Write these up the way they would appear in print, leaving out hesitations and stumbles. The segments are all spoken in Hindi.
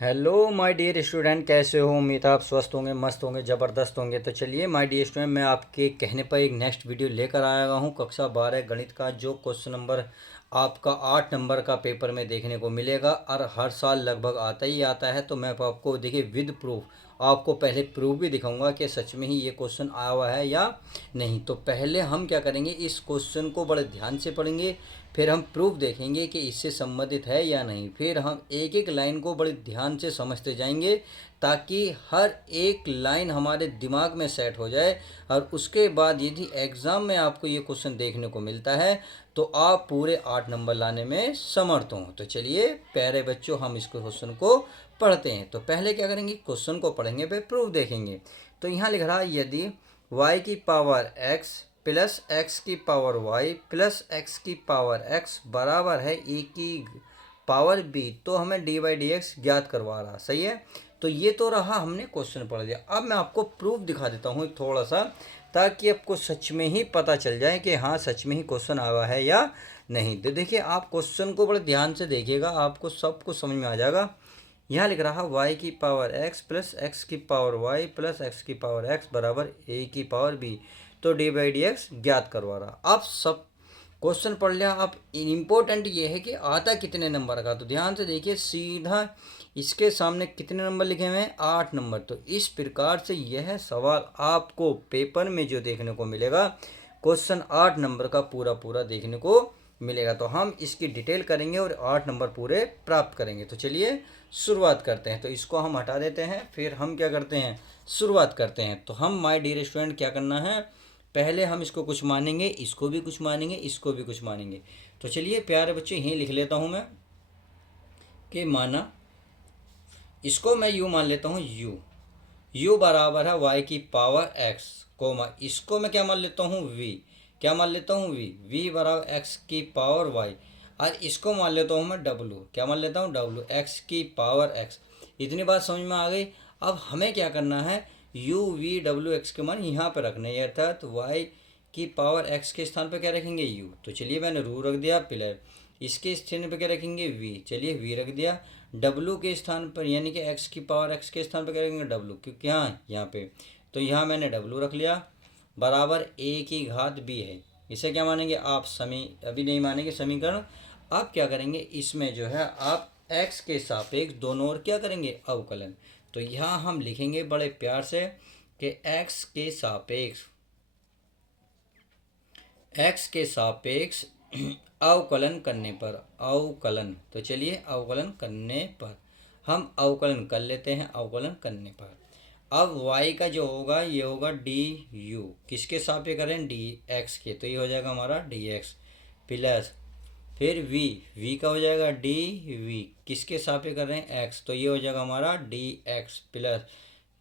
हेलो माय डियर स्टूडेंट, कैसे हो? उम्मीद आप स्वस्थ होंगे, मस्त होंगे, ज़बरदस्त होंगे। तो चलिए माय डियर स्टूडेंट, मैं आपके कहने पर एक नेक्स्ट वीडियो लेकर आया हूँ कक्षा 12 गणित का, जो क्वेश्चन नंबर आपका 8 नंबर का पेपर में देखने को मिलेगा और हर साल लगभग आता ही आता है। तो मैं आपको देखिए विद प्रूफ आपको पहले प्रूफ भी दिखाऊंगा कि सच में ही ये क्वेश्चन आया हुआ है या नहीं। तो पहले हम क्या करेंगे, इस क्वेश्चन को बड़े ध्यान से पढ़ेंगे, फिर हम प्रूफ देखेंगे कि इससे संबंधित है या नहीं, फिर हम एक एक लाइन को बड़े ध्यान से समझते जाएंगे ताकि हर एक लाइन हमारे दिमाग में सेट हो जाए। और उसके बाद यदि एग्ज़ाम में आपको ये क्वेश्चन देखने को मिलता है तो आप पूरे 8 नंबर लाने में समर्थ हों। तो चलिए प्यारे बच्चों, हम इस क्वेश्चन को पढ़ते हैं। तो पहले क्या करेंगे, क्वेश्चन को पढ़ेंगे, फिर प्रूफ देखेंगे। तो यहाँ लिख रहा है, यदि y की पावर x प्लस एक्स की पावर वाई प्लस एक्स की पावर एक्स बराबर है ए की पावर बी, तो हमें डी बाई डी एक्स ज्ञात करवा रहा। सही है। तो ये तो रहा, हमने क्वेश्चन पढ़ लिया। अब मैं आपको प्रूफ दिखा देता हूँ थोड़ा सा, ताकि आपको सच में ही पता चल जाए कि हाँ सच में ही क्वेश्चन आया है या नहीं। तो देखिए, आप क्वेश्चन को बड़े ध्यान से देखिएगा, आपको सब कुछ समझ में आ जाएगा। यहाँ लिख रहा है y की पावर x प्लस एक्स की पावर y प्लस एक्स की पावर x बराबर a की पावर b, तो डी बाई डी एक्स ज्ञात करवा रहा। आप सब क्वेश्चन पढ़ लिया। अब इम्पोर्टेंट ये है कि आता कितने नंबर का। तो ध्यान से देखिए, सीधा इसके सामने कितने नंबर लिखे हुए हैं, 8 नंबर। तो इस प्रकार से यह सवाल आपको पेपर में जो देखने को मिलेगा, क्वेश्चन 8 नंबर का पूरा पूरा देखने को मिलेगा। तो हम इसकी डिटेल करेंगे और 8 नंबर पूरे प्राप्त करेंगे। तो चलिए शुरुआत करते हैं। तो इसको हम हटा देते हैं, फिर हम क्या करते हैं, शुरुआत करते हैं। तो हम माय डियर स्टूडेंट क्या करना है, पहले हम इसको कुछ मानेंगे, इसको भी कुछ मानेंगे, इसको भी कुछ मानेंगे। तो चलिए प्यारे बच्चे, यहीं लिख लेता हूँ मैं कि माना, इसको मैं यू मान लेता हूँ, यू बराबर है वाई की पावर एक्स कोमा, इसको मैं क्या मान लेता हूँ, वी। क्या मान लेता हूँ, वी बराबर एक्स की पावर वाई। और इसको मान लेता हूँ मैं डब्लू। क्या मान लेता हूँ, डब्लू एक्स की पावर एक्स। इतनी बात समझ में आ गई। अब हमें क्या करना है, यू वी डब्लू एक्स के मान यहाँ पर रखना है, अर्थात वाई की पावर एक्स के स्थान पर क्या रखेंगे, यू। तो चलिए मैंने रू रख दिया, पिलर इसके स्थान पर क्या रखेंगे, वी। चलिए वी रख दिया। डब्लू के स्थान पर यानी कि एक्स की पावर एक्स के स्थान पर क्या रखेंगे, डब्लू, क्योंकि यहाँ पे तो यहाँ मैंने डब्लू रख लिया। बराबर ए की घात बी है। इसे क्या मानेंगे आप, अभी नहीं मानेंगे समीकरण। आप क्या करेंगे, इसमें जो है आप एक्स के सापेक्ष दोनों ओर क्या करेंगे, अवकलन। तो यहाँ हम लिखेंगे बड़े प्यार से कि एक्स के सापेक्ष अवकलन करने पर, अवकलन। तो चलिए अवकलन करने पर हम अवकलन कर लेते हैं, अवकलन करने पर। अब y का जो होगा ये होगा डी यू, किसके सापेक्ष करें, डी एक्स के। तो ये हो जाएगा हमारा डी एक्स प्लस, फिर v का हो जाएगा डी वी, किसके सापेक्ष कर रहे हैं, x। तो ये हो जाएगा हमारा डी एक्स प्लस,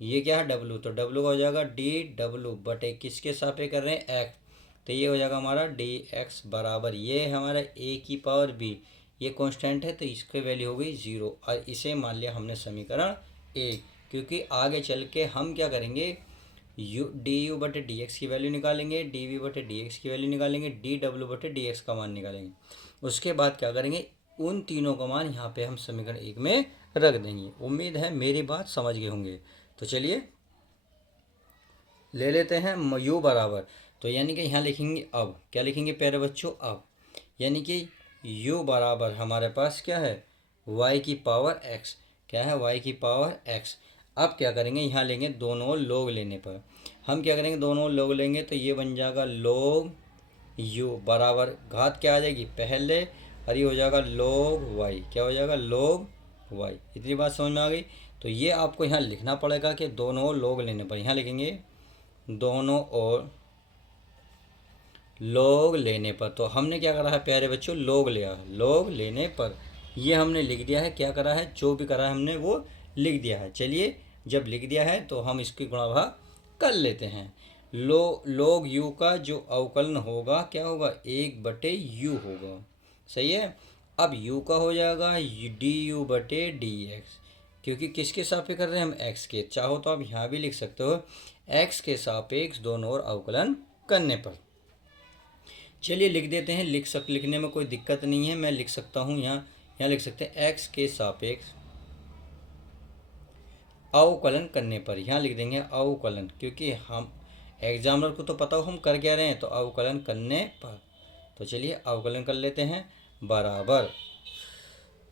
ये क्या है, w। तो w का हो जाएगा डी डब्लू बटे किसके सापेक्ष कर रहे हैं, x। तो ये हो जाएगा हमारा डी एक्स बराबर, ये है हमारा a की पावर b। ये कांस्टेंट है तो इसकी वैल्यू हो गई 0, और इसे मान लिया हमने समीकरण 1। क्योंकि आगे चल के हम क्या करेंगे, डी यू बटे डी एक्स की वैल्यू निकालेंगे, डी वी बटे डी एक्स की वैल्यू निकालेंगे, डी डब्ल्यू बटे डी एक्स का मान निकालेंगे। उसके बाद क्या करेंगे, उन तीनों का मान यहाँ पे हम समीकरण 1 में रख देंगे। उम्मीद है मेरी बात समझ गए होंगे। तो चलिए ले लेते हैं यू बराबर, तो यानी कि यहाँ लिखेंगे, अब क्या लिखेंगे प्यारे बच्चों, अब यानी कि यू बराबर हमारे पास क्या है, वाई की पावर एक्स। क्या है, वाई की पावर एक्स। अब क्या करेंगे, यहाँ लेंगे दोनों लोग लेने पर, हम क्या करेंगे, दोनों लोग लेंगे तो ये बन जाएगा लोग यू बराबर घात क्या आ जाएगी पहले, और ये हो जाएगा लोग वाई। क्या हो जाएगा, लोग वाई। इतनी बात समझ में आ गई। तो ये आपको यहाँ लिखना पड़ेगा कि दोनों लोग लेने पर, यहाँ लिखेंगे दोनों और लोग लेने पर। तो हमने क्या करा है प्यारे बच्चों, लोग लिया, लोग लेने पर ये हमने लिख दिया है। क्या करा है, जो भी करा है हमने वो लिख दिया है। चलिए जब लिख दिया है तो हम इसकी गुणा भाग कर लेते हैं। लोग यू का जो अवकलन होगा क्या होगा, 1/u होगा। सही है। अब u का हो जाएगा डी यू बटे डी एक्स, क्योंकि किसके सापेक्ष कर रहे हैं हम, x के। चाहो तो आप यहाँ भी लिख सकते हो, x के सापेक्ष दोनों ओर अवकलन करने पर। चलिए लिख देते हैं, लिखने में कोई दिक्कत नहीं है, मैं लिख सकता हूँ। यहाँ लिख सकते हैं x के सापेक्ष अवकलन करने पर यहाँ लिख देंगे अवकलन, क्योंकि हम एग्जामिनर को तो पता हो हम कर क्या रहे हैं, तो अवकलन करने पर। तो चलिए अवकलन कर लेते हैं। बराबर,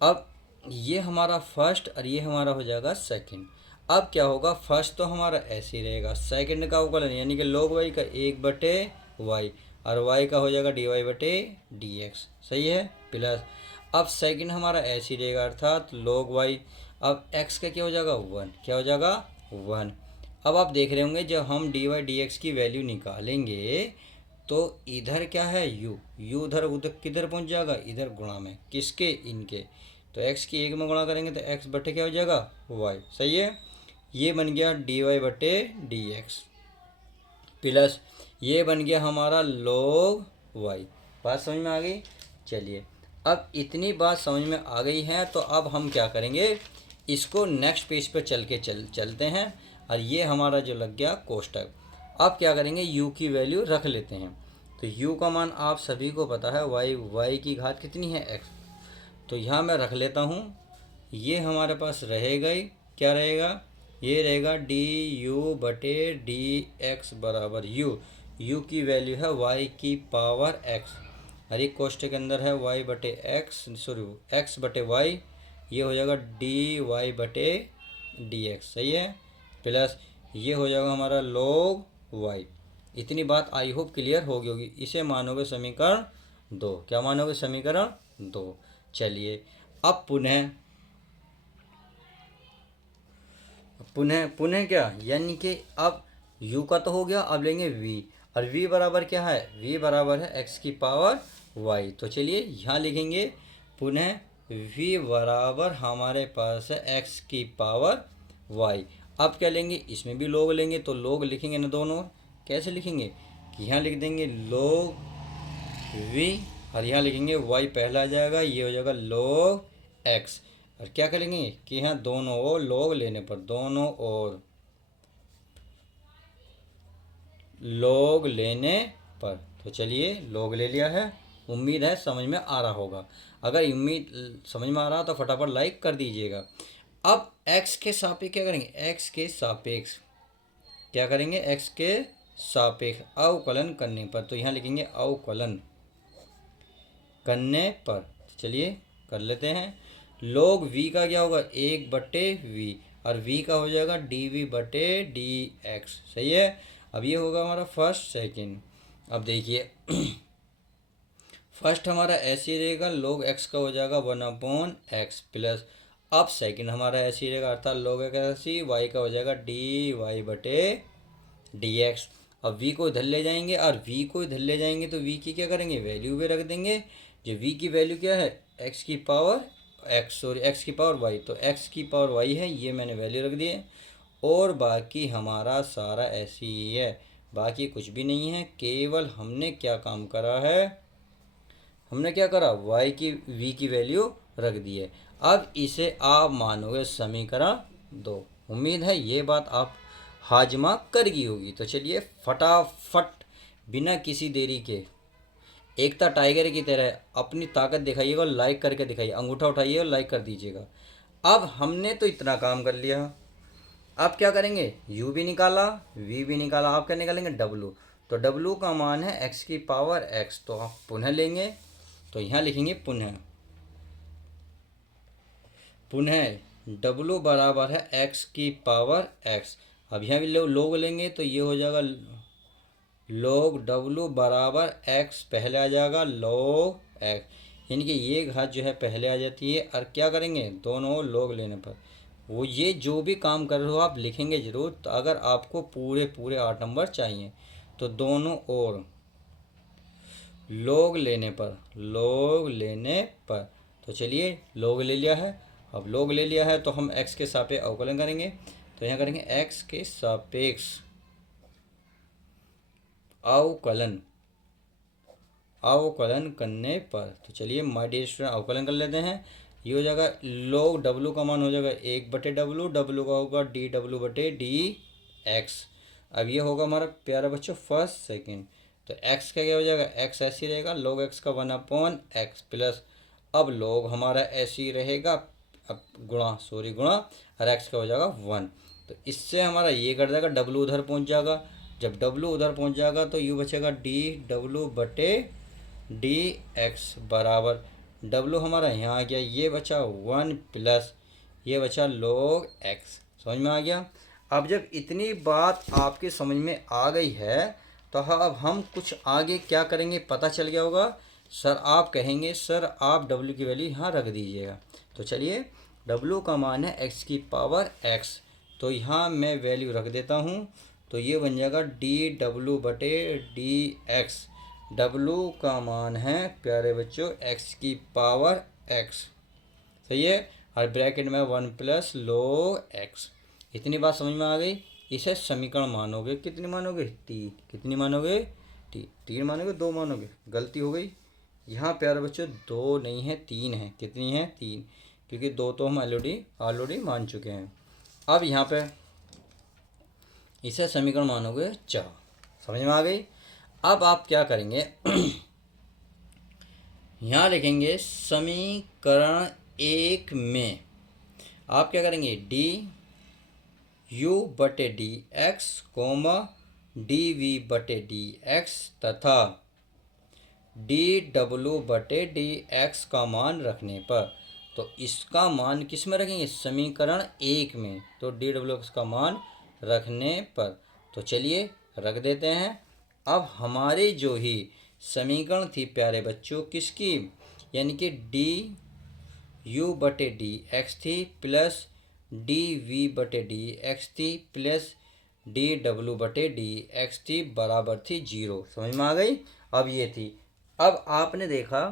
अब ये हमारा फर्स्ट और ये हमारा हो जाएगा सेकंड। अब क्या होगा, फर्स्ट तो हमारा ऐसे ही रहेगा, सेकंड का अवकलन यानी कि log y का 1/y और y का हो जाएगा dy/dx, सही है। प्लस अब सेकंड हमारा ऐसे ही रहेगा, अर्थात log y। अब x का क्या हो जाएगा 1, क्या हो जाएगा 1। अब आप देख रहे होंगे जब हम dy/dx की वैल्यू निकालेंगे तो इधर क्या है u उधर उधर किधर पहुंच जाएगा, इधर गुणा में, किसके, इनके। तो x की 1 में गुणा करेंगे तो x बटे क्या हो जाएगा y, सही है। ये बन गया dy/dx प्लस ये बन गया हमारा log y। बात समझ में आ गई। चलिए अब इतनी बात समझ में आ गई है तो अब हम क्या करेंगे, इसको नेक्स्ट पेज पर चलते हैं। और ये हमारा जो लग गया कोष्टक। अब क्या करेंगे, u की वैल्यू रख लेते हैं। तो u का मान आप सभी को पता है, y की घात कितनी है x। तो यहाँ मैं रख लेता हूँ, ये हमारे पास रहेगा ही, क्या रहेगा, ये रहेगा du/dx बराबर u की वैल्यू है y की पावर x, हर एक कोष्टक के अंदर है y/x, सॉरी x/y, ये हो जाएगा dy/dx, सही है। प्लस ये हो जाएगा हमारा log y। इतनी बात आई होप क्लियर हो गई होगी। इसे मानोगे समीकरण 2, क्या मानोगे, समीकरण 2। चलिए अब पुनः क्या, यानी कि अब u का तो हो गया, अब लेंगे v, और v बराबर क्या है, v बराबर है x की पावर y। तो चलिए यहाँ लिखेंगे पुनः v बराबर हमारे पास है x की पावर y। अब क्या लेंगे, इसमें भी log लेंगे, तो log लिखेंगे ना दोनों। कैसे लिखेंगे कि यहाँ लिख देंगे log v और यहाँ लिखेंगे y पहला आ जाएगा, ये हो जाएगा log x। और क्या करेंगे कि यहाँ दोनों ओर log लेने पर, दोनों ओर log लेने पर। तो चलिए log ले लिया है, उम्मीद है समझ में आ रहा होगा। अगर उम्मीद समझ में आ रहा तो फटाफट लाइक कर दीजिएगा। अब x के सापेक्ष क्या करेंगे, x के सापेक्ष क्या करेंगे, x के सापेक्ष अवकलन करने पर। तो यहाँ लिखेंगे अवकलन करने पर। चलिए कर लेते हैं। log v का क्या होगा 1/v और v का हो जाएगा dv/dx, सही है। अब ये होगा हमारा फर्स्ट सेकंड। अब देखिए फर्स्ट हमारा ऐसे ही रहेगा, log x का हो जाएगा 1/x प्लस अब सेकंड हमारा ऐसे ही रहेगा, अर्थात log x ऐसी y का हो जाएगा dy/dx। अब v को इधर ले जाएंगे और v को इधर ले जाएंगे तो v की क्या करेंगे, वैल्यू भी रख देंगे। जो v की वैल्यू क्या है, x की पावर y, तो x की पावर y है, ये मैंने वैल्यू रख दी है। और बाकी हमारा सारा ऐसे ही है, बाकी कुछ भी नहीं है, केवल हमने क्या काम करा है, हमने क्या करा, y की v की वैल्यू रख दी है। अब इसे आप मानोगे समीकरण 2। उम्मीद है ये बात आप हाजमा कर गई होगी। तो चलिए फटाफट बिना किसी देरी के एकता टाइगर की तरह अपनी ताकत दिखाइएगा और लाइक करके दिखाइए, अंगूठा उठाइए और लाइक कर दीजिएगा। अब हमने तो इतना काम कर लिया, अब क्या करेंगे, u भी निकाला, v भी निकाला, आप क्या निकालेंगे, w। तो w का मान है x की पावर x, तो आप पुनः लेंगे। तो यहाँ लिखेंगे पुनः w बराबर है x की पावर x। अब यहाँ भी log लेंगे तो ये हो जाएगा log w बराबर x, पहले आ जाएगा log x, यानी कि ये घात जो है पहले आ जाती है। और क्या करेंगे, दोनों log लेने पर वो ये जो भी काम कर रहे हो आप लिखेंगे ज़रूर। तो अगर आपको पूरे 8 नंबर चाहिए तो दोनों ओर log लेने पर। तो चलिए log ले लिया है। अब log ले लिया है तो हम x के सापेक्ष अवकलन करेंगे। तो यहाँ करेंगे x के सापेक्ष अवकलन करने पर। तो चलिए माय डियर स्टूडेंट अवकलन कर लेते हैं। ये हो जाएगा log w का मान हो जाएगा 1/w, w का होगा dw/dx। अब ये होगा हमारा प्यारा बच्चों फर्स्ट सेकंड। तो x का क्या हो जाएगा, x ऐसे रहेगा, log x का 1/x प्लस अब log हमारा ऐसे ही रहेगा, अब गुणा और x का हो जाएगा 1। तो इससे हमारा ये कट जाएगा, डब्लू उधर पहुंच जाएगा। जब डब्लू उधर पहुंच जाएगा तो यू बचेगा डी डब्लू बटे डी एक्स बराबर, डब्लू हमारा यहाँ आ गया, ये बचा 1 प्लस ये बचा log x। समझ में आ गया। अब जब इतनी बात आपके समझ में आ गई है तो अब हम कुछ आगे क्या करेंगे पता चल गया होगा। सर आप कहेंगे सर आप w की वैल्यू यहाँ रख दीजिएगा। तो चलिए w का मान है x की पावर x, तो यहाँ मैं वैल्यू रख देता हूँ। तो ये बन जाएगा डी डब्लू बटे डी एक्स। डब्लू का मान है प्यारे बच्चों x की पावर x, सही है, और ब्रैकेट में 1 प्लस log x। इतनी बात समझ में आ गई। इसे समीकरण मानोगे, कितनी मानोगे 3, कितनी मानोगे 3 मानोगे, 2 मानोगे, गलती हो गई। यहाँ प्यारे बच्चों 2 नहीं है 3 है, कितनी है 3, क्योंकि 2 तो हम ऑलरेडी मान चुके हैं। अब यहाँ पे इसे समीकरण मानोगे 4, समझ में आ गई। अब आप क्या करेंगे यहाँ लिखेंगे समीकरण 1 में आप क्या करेंगे डी यू बटे D X comma D we बटे डी एक्स तथा डी डब्लू बटे डी एक्स का मान रखने पर, तो इसका मान किस में रखेंगे समीकरण 1 में, तो डी डब्लू एक्स का मान रखने पर। तो चलिए रख देते हैं। अब हमारी जो ही समीकरण थी प्यारे बच्चों किसकी, यानी कि डी यू बटे डी एक्स थी प्लस डी वी बटे डी एक्स थी प्लस डी डब्लू बटे डी एक्स थी बराबर थी 0। समझ में आ गई। अब ये थी, अब आपने देखा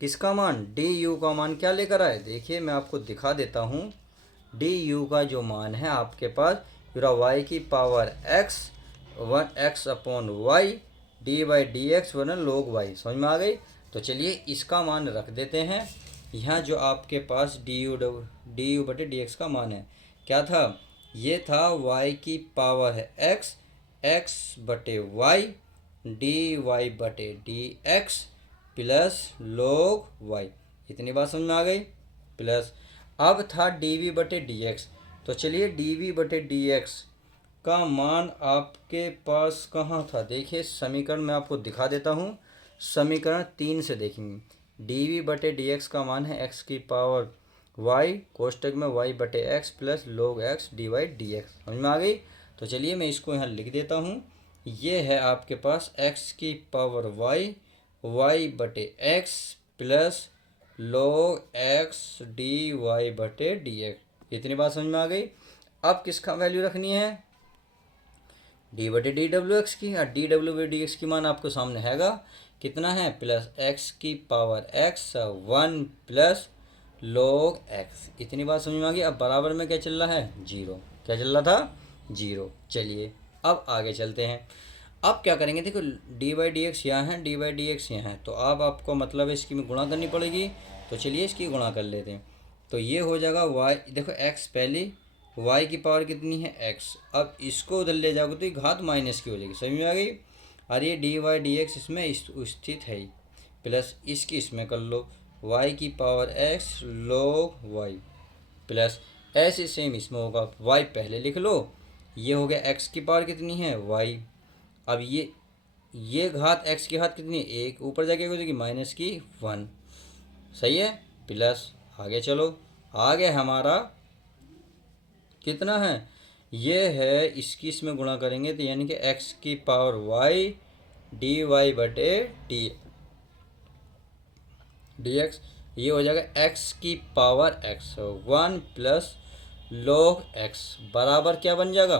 किसका मान डी यू का मान क्या लेकर आए, देखिए मैं आपको दिखा देता हूँ। डी यू का जो मान है आपके पास पूरा वाई की power x 1 x upon y d by d x one log y. समझ में आ गई। तो चलिए इसका मान रख देते हैं। यहाँ जो आपके पास डी यू बटे डी एक्स का मान है क्या था, ये था y की पावर है x बटे वाई डी वाई बटे D x plus log y. इतनी बात समझ में आ गई। प्लस अब था डी वी बटे डी एक्स, तो चलिए डी वी बटे डी एक्स का मान आपके पास कहाँ था, देखिए समीकरण में आपको दिखा देता हूँ। समीकरण 3 से देखेंगे डी वी बटे डी एक्स का मान है x की पावर y कोष्टक में y बटे x plus log x d y d x. समझ में आ गई। तो चलिए मैं इसको यहाँ लिख देता हूँ। ये है आपके पास x की पावर y बटे x plus log x d y बटे डी एक्स। इतनी बात समझ में आ गई। अब किसका वैल्यू रखनी है डी बटे डी डब्ल्यू एक्स की, और डी डब्ल्यू बटे डी एक्स की मान आपको सामने हैगा कितना है प्लस एक्स की power x 1 plus log x। इतनी बात समझ में आ गई। अब बराबर में क्या चल रहा है 0, क्या चल रहा था 0। चलिए अब आगे चलते हैं। अब क्या करेंगे, देखो डी बाई डी एक्स यहाँ है, डी बाई डी एक्स यहाँ है, तो अब आपको मतलब है इसकी में गुणा करनी पड़ेगी। तो चलिए इसकी गुणा कर लेते हैं। तो ये हो जाएगा y, देखो x पहले y की पावर कितनी है x, अब इसको उधर ले जाओगे तो ये घात माइनस की हो जाएगी। समझ में आ गई। और ये डी वाई डी एक्स इसमें स्थित है प्लस इसकी इसमें कर लो y की power x log y plus ऐसे सेम इसमें होगा y पहले लिख लो, ये हो गया x की पावर कितनी है y, अब ये घात x की घात कितनी है 1, ऊपर जाके हो जाएगी माइनस की 1। सही है। प्लस आगे चलो, आगे हमारा कितना है, ये है इसकी इसमें गुणा करेंगे तो यानी कि x की पावर y डी वाई बटे डी एक्स, ये हो जाएगा x की power x 1 plus log x बराबर क्या बन जाएगा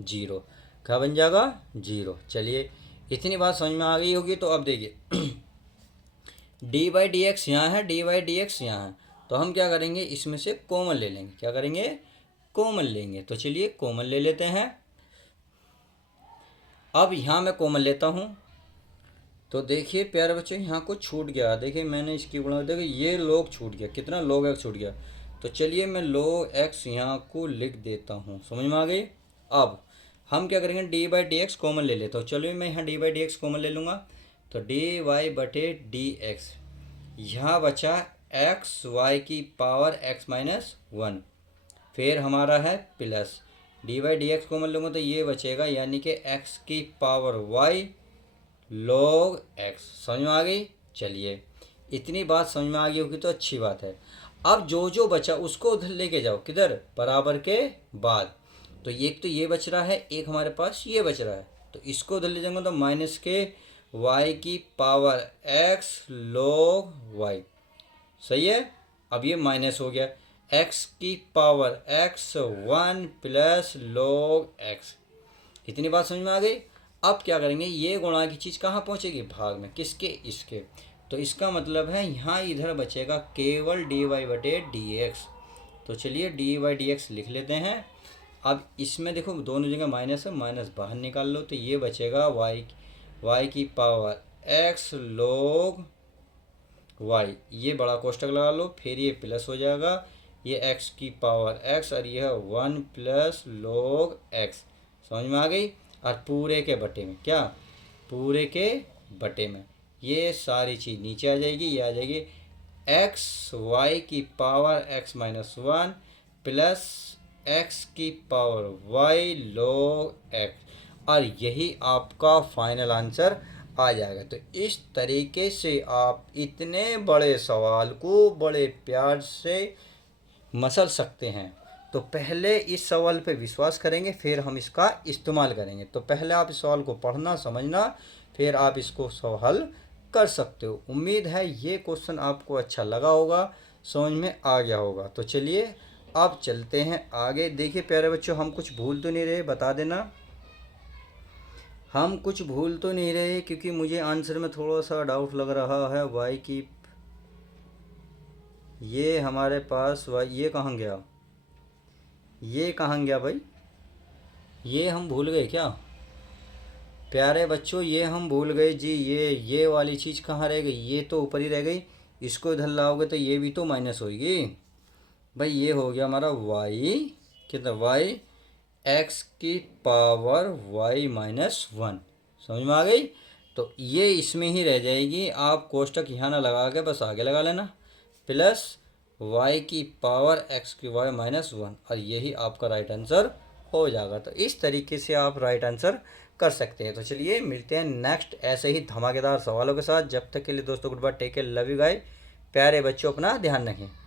0। क्या बन जाएगा 0। चलिए इतनी बात समझ में आ गई होगी। तो अब देखिए डी बाई डी एक्स यहाँ है, डी बाई डी एक्स यहाँ है, तो हम क्या करेंगे इसमें से कॉमन ले लेंगे। क्या करेंगे कॉमन लेंगे। तो चलिए कॉमन ले लेते हैं। अब यहाँ मैं कॉमन लेता हूँ तो देखिए प्यारे बच्चों यहाँ कुछ छूट गया, देखिए मैंने इसकी गुणा देखिए ये log छूट गया, कितना log x छूट गया। तो चलिए मैं log x यहाँ को लिख देता हूँ। समझ में आ गई। अब हम क्या करेंगे d by d x common ले लेता हूँ। चलिए मैं यहाँ d by d x common ले लूँगा तो डी वाई बटे डी एक्स, यहाँ बचा एक्स वाई की पावर x माइनस 1, फिर हमारा है plus d y d x common लूँगा तो ये बचेगा, यानी कि एक्स की पावर वाई log x। समझ में आ गई। चलिए इतनी बात समझ में आ गई होगी तो अच्छी बात है। अब जो जो बचा उसको उधर लेके जाओ, किधर, बराबर के बाद। तो एक तो ये बच रहा है, एक हमारे पास ये बच रहा है, तो इसको उधर ले जाऊंगा तो माइनस के y की पावर x log y। सही है। अब ये माइनस हो गया, x की power x 1 plus log x। इतनी बात समझ में आ गई। अब क्या करेंगे, ये गुणा की चीज़ कहाँ पहुँचेगी, भाग में, किसके, इसके। तो इसका मतलब है यहाँ इधर बचेगा केवल डी वाई बटे डी एक्स। तो चलिए डी वाई डी एक्स लिख लेते हैं। अब इसमें देखो दोनों जगह माइनस है, माइनस बाहर निकाल लो तो ये बचेगा वाई की पावर एक्स लोग वाई, ये बड़ा कोष्टक लगा लो, फिर ये प्लस हो जाएगा, ये एक्स की पावर एक्स और यह 1 प्लस लोग एक्स। समझ में आ गई। और पूरे के बटे में, क्या, पूरे के बटे में ये सारी चीज़ नीचे आ जाएगी, ये आ जाएगी एक्स वाई की power x minus 1 plus x की पावर वाई log एक्स, और यही आपका फाइनल आंसर आ जाएगा। तो इस तरीके से आप इतने बड़े सवाल को बड़े प्यार से मसल सकते हैं। तो पहले इस सवाल पे विश्वास करेंगे, फिर हम इसका इस्तेमाल करेंगे। तो पहले आप इस सवाल को पढ़ना, समझना, फिर आप इसको हल कर सकते हो। उम्मीद है ये क्वेश्चन आपको अच्छा लगा होगा, समझ में आ गया होगा। तो चलिए अब चलते हैं आगे। देखिए प्यारे बच्चों, हम कुछ भूल तो नहीं रहे, बता देना। हम कुछ भूल तो नहीं रहे, क्योंकि मुझे आंसर में थोड़ा सा डाउट लग रहा है। वाई की, ये हमारे पास वाई, ये कहाँ गया, ये कहाँ गया भाई, ये हम भूल गए क्या प्यारे बच्चों, ये हम भूल गए जी। ये वाली चीज़ कहाँ रह गई, ये तो ऊपर ही रह गई। इसको इधर लाओगे तो ये भी तो माइनस होगी भाई। ये हो गया हमारा वाई, कितना, वाई एक्स की पावर वाई माइनस 1। समझ में आ गई। तो ये इसमें ही रह जाएगी, आप कोष्टक यहाँ ना लगा के बस आगे लगा लेना, प्लस वाई की पावर एक्स की वाई माइनस 1, और यही आपका राइट आंसर हो जाएगा। तो इस तरीके से आप राइट आंसर कर सकते हैं। तो चलिए मिलते हैं नेक्स्ट ऐसे ही धमाकेदार सवालों के साथ। जब तक के लिए दोस्तों good bye, take care, love you guys. प्यारे बच्चों अपना ध्यान रखें।